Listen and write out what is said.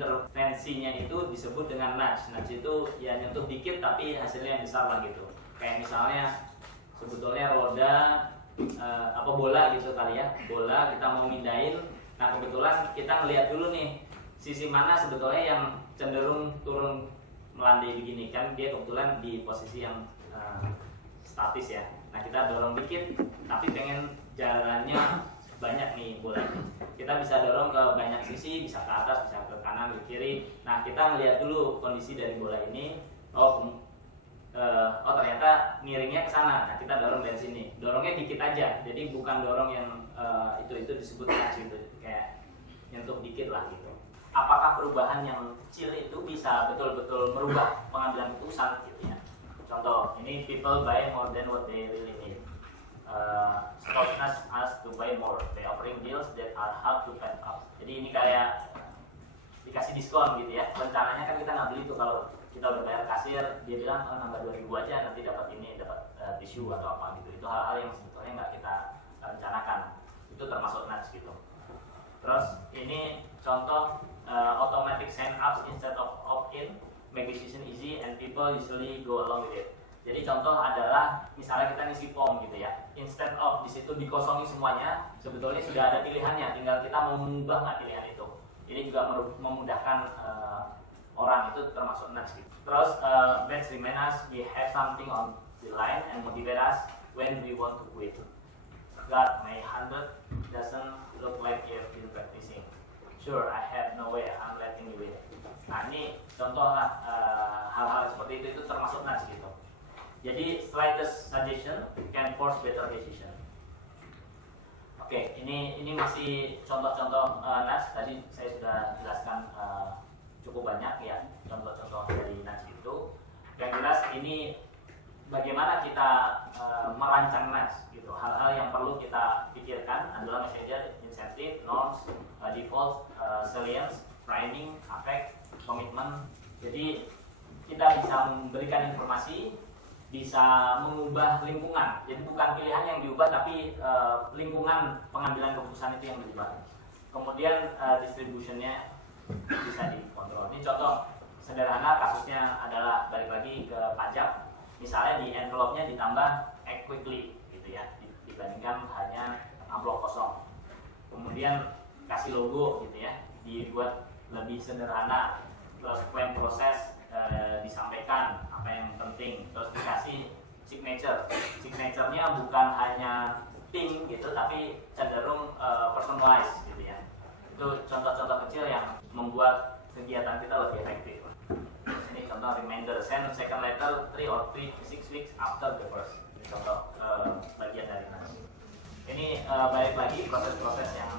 intervensinya itu disebut dengan nudge. Nudge itu ya nyentuh dikit tapi hasilnya yang besar lah gitu. Kayak misalnya sebetulnya roda apa bola gitu kali ya, bola kita mau mindahin. Nah kebetulan kita ngelihat dulu nih sisi mana sebetulnya yang cenderung turun melandai begini, kan dia kebetulan di posisi yang statis ya. Nah kita dorong dikit tapi pengen jalannya banyak nih bola. Kita bisa dorong ke banyak sisi, bisa ke atas, bisa ke kanan, ke kiri. Nah kita ngelihat dulu kondisi dari bola ini. Oh ternyata miringnya ke sana. Nah kita dorong dari sini. Dorongnya dikit aja. Jadi bukan dorong yang itu disebut nudge gitu, kayak nyentuh dikit lah gitu. Apakah perubahan yang kecil itu bisa betul-betul merubah pengambilan keputusan gitu ya? Contoh, ini people buy more than what they really need. Stocks us to buy more. They offering deals that are hard to find out. Jadi ini kayak dikasih diskon gitu ya. Rencananya kan kita nggak beli tuh kalau kita udah bayar kasir, dia bilang nambah 2.000 aja nanti dapat ini, dapat tisu atau apa gitu. Itu hal-hal yang sebetulnya nggak kita rencanakan. Itu termasuk nudge gitu. Terus ini contoh automatic sign ups instead of opt-in, make decision easy and people usually go along with it. Jadi contoh adalah misalnya kita ngisi form gitu ya, instead of di situ dikosongi semuanya, sebetulnya sudah ada pilihannya, tinggal kita mau mengubah nggak pilihan itu. Ini juga memudahkan orang, itu termasuk nudge gitu. Terus let's remind us we have something on the line and motivate us when we want to quit. God, my 100 doesn't look like you've been practicing. Sure, I have no way, I'm letting you win. Nah ini contoh lah hal-hal seperti itu termasuk nudge gitu. Jadi slightest suggestion can force better decision. Oke, ini masih contoh-contoh nudge. Tadi saya sudah jelaskan cukup banyak ya contoh-contoh dari nudge itu. Yang jelas ini bagaimana kita merancang nudge gitu. Hal-hal yang perlu kita pikirkan adalah message, incentive, norms, default, salience, framing, affect, komitmen. Jadi kita bisa memberikan informasi, bisa mengubah lingkungan. Jadi bukan pilihan yang diubah, tapi lingkungan pengambilan keputusan itu yang berubah. Kemudian distributionnya bisa dikontrol. Ini contoh sederhana kasusnya adalah balik lagi ke pajak. Misalnya di envelope-nya ditambah act quickly gitu ya, dibandingkan hanya amplop kosong. Kemudian kasih logo gitu ya, dibuat lebih sederhana. Terus plan proses disampaikan apa yang penting. Terus dikasih signature. Signature-nya bukan hanya tim gitu, tapi cenderung personalized gitu ya. Itu contoh-contoh kecil yang membuat kegiatan kita lebih efektif. Ini contoh reminder, send second letter 3 or 6 weeks after the first. Ini contoh bagian dari nudge. Ini balik lagi proses-proses yang